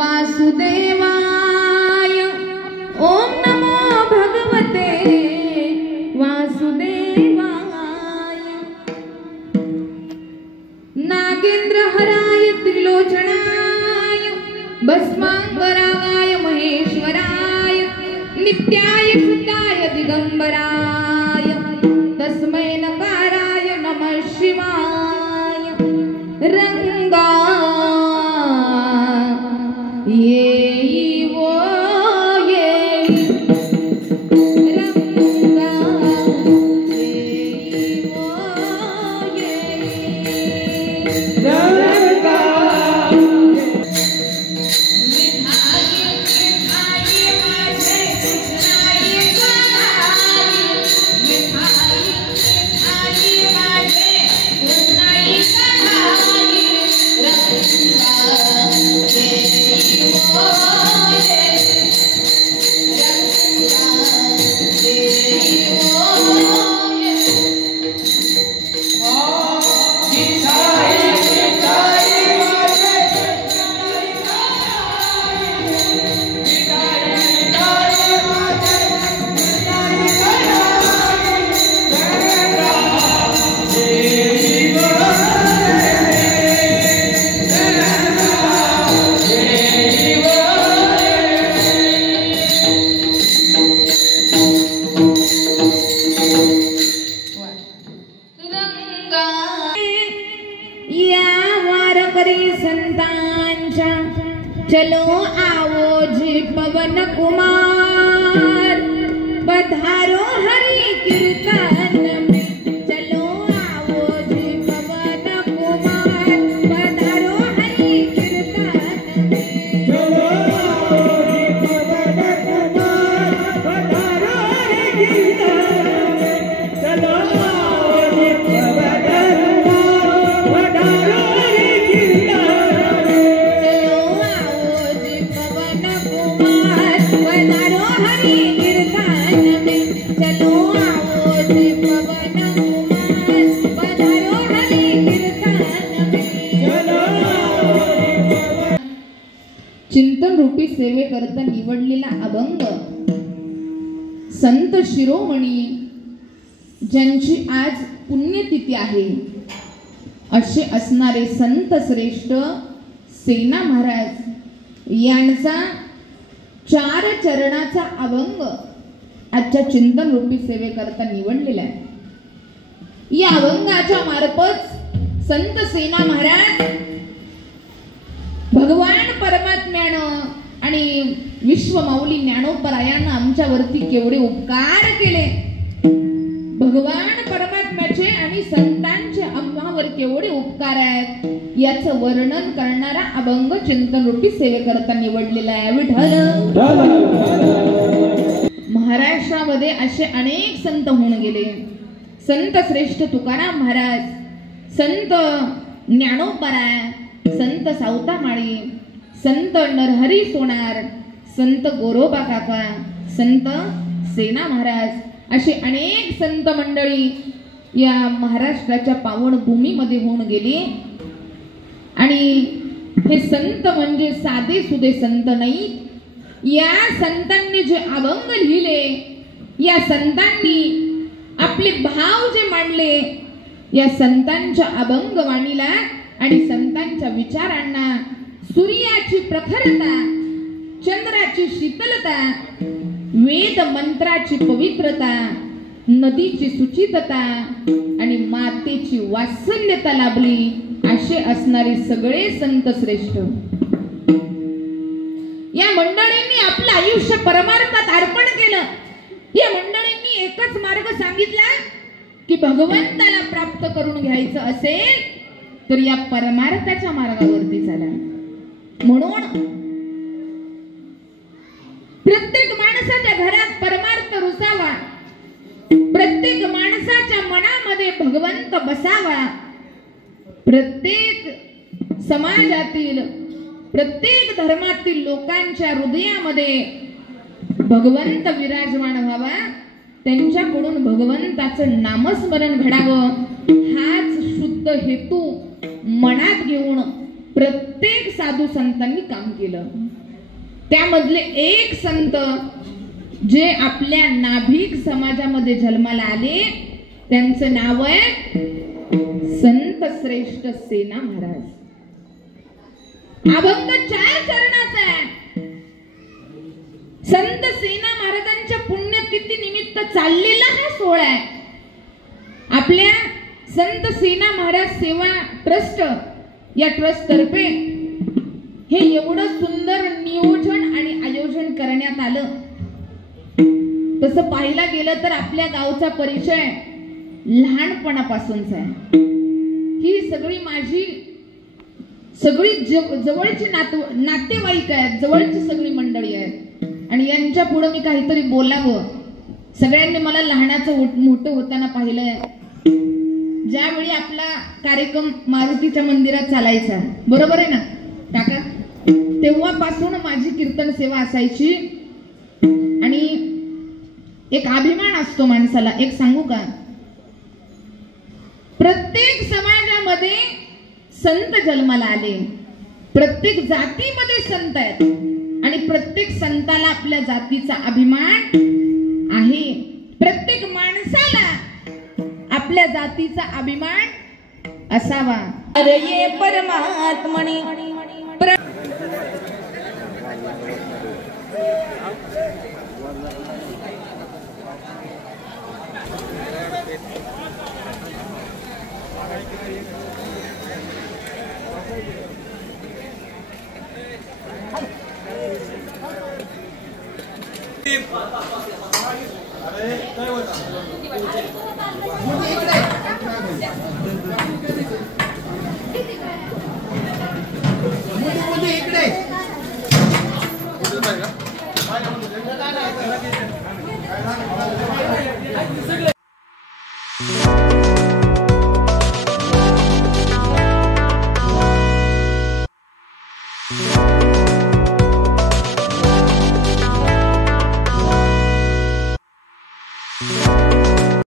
वासुदेवाय। ओम नमो भगवते वासुदेवाय। नागेंद्र हराय त्रिलोचनाय भस्मांगरागाय महेश्वराय नित्याय शुद्धाय दिगंबराय तस्मै नकाराय नमः शिवाय। रंगा ये वो ये रंगा ये वो ये रंगा। चलो आओ जी पवन कुमार पधारो हरि कीर्तन में। चलो आओ जी पवन कुमार पधारो हरि कीर्तन में। चलो आओ जी पवन कुमार पधारो हरि कीर्तन में। चलो आओ जी पवन कुमार पधारो हरि कीर्तन में। पधारो हरि कीर्तन में। चलो आओ जी पवन कुमार पधारो हरि कीर्तन में। चलो चिंतन रूपी सेवेकरता निवडलेला अभंग संत शिरोमणी ज्यांची आज पुण्यतिथी आहे असे असणारे संत श्रेष्ठ सेना महाराज यांचा 4 चरणाचा अभंग आजच्या चिंतन रूपी सेवेकरता निवडलेला आहे। या अभंगाच्या मार्फत संत सेना महाराज भगवान परमात्म्यानं आणि विश्वमाऊली ज्ञानोबरायानं आमच्यावरती केवढे उपकार केले, भगवान परमात्म्याचे आणि संतांचे आम्हावर केवढे उपकार आहेत याचं वर्णन करणारा अभंग चिंतन रूपी सेवेकरता निवडलेला आहे। विठ्ठल महाराष्ट्रामध्ये असे अनेक संत होऊन गेले। संत श्रेष्ठ तुकाराम महाराज, संत ज्ञानोबराय, संत सावतामाळी, संत नरहरी सोनार, संत गोरोबा काका, संत सेना महाराज असे अनेक संत मंडळी या महाराष्ट्राच्या पावन भूमीमध्ये होऊन गेली। आणि हे संत म्हणजे साधे सुधे संत नाही, या संतांनी जे अभंग लिहिले, या संतांनी आपले भाव जे मांडले, या संतांच्या अभंगवाणीला आणि संतांच्या विचारांना सूर्याची प्रखरता, चंद्राची शीतलता, वेद मंत्राची पवित्रता, नदीची सुचितता आणि मातेची वात्सल्यता लाभली असे असणारे सगळे संत श्रेष्ठ या मंडळींनी आपलं आयुष्य परमार्थात अर्पण केलं। या मंडळींनी एकच मार्ग सांगितला की भगवंताला प्राप्त करून घ्यायचं असेल तर या परमार्थाच्या मार्गावरती चला। म्हणून प्रत्येक माणसाच्या घरात परमार्थ रुसावा, प्रत्येक माणसाच्या मनामध्ये भगवंत बसावा, प्रत्येक समाजातील प्रत्येक धर्मातील लोकांच्या हृदयामध्ये भगवंत विराजमान व्हावा, त्यांच्याकडून भगवंताचं नामस्मरण घडावं हाच शुद्ध हेतू मनात घेऊन प्रत्येक साधू संतांनी काम केलं. त्यामधले एक संत जे आपल्या नाभिक समाजामध्ये जन्माला आले त्यांचं नाव आहे संत श्रेष्ठ सेना महाराज. अभंग 4 चरणाचा आहे. संत सेना महाराजांच्या पुण्यतिथी निमित्त चाललेला हा सोहळा आहे. आपल्या संत सेना महाराज सेवा ट्रस्ट या ट्रस्ट तर्फे हे एवढं सुंदर नियोजन आणि आयोजन करण्यात आलं. तसं पाहायला गेलं तर आपल्या गावचा परिचय लहानपणापासूनच आहे. ही सगळी माझी सगळी जवळची नातेवाईक आहेत, जवळची सगळी मंडळी आहेत आणि यांच्या पुढे मी काहीतरी बोलावं. सगळ्यांनी मला लहानाचं मोठं होताना पाहिलंय. ज्यावेळी आपला कार्यक्रम मारुतीच्या मंदिरात चालायचा, बरोबर आहे ना काका, तेव्हापासून माझी कीर्तन सेवा असायची. आणि एक अभिमान असतो माणसाला. एक सांगू का, प्रत्येक समाजामध्ये संत जन्माला आले, प्रत्येक जातीमध्ये संत आहेत आणि प्रत्येक संताला आपल्या जातीचा अभिमान आहे. प्रत्येक माणसाला आपल्या जातीचा अभिमान असावा. अरे ये परमात्मने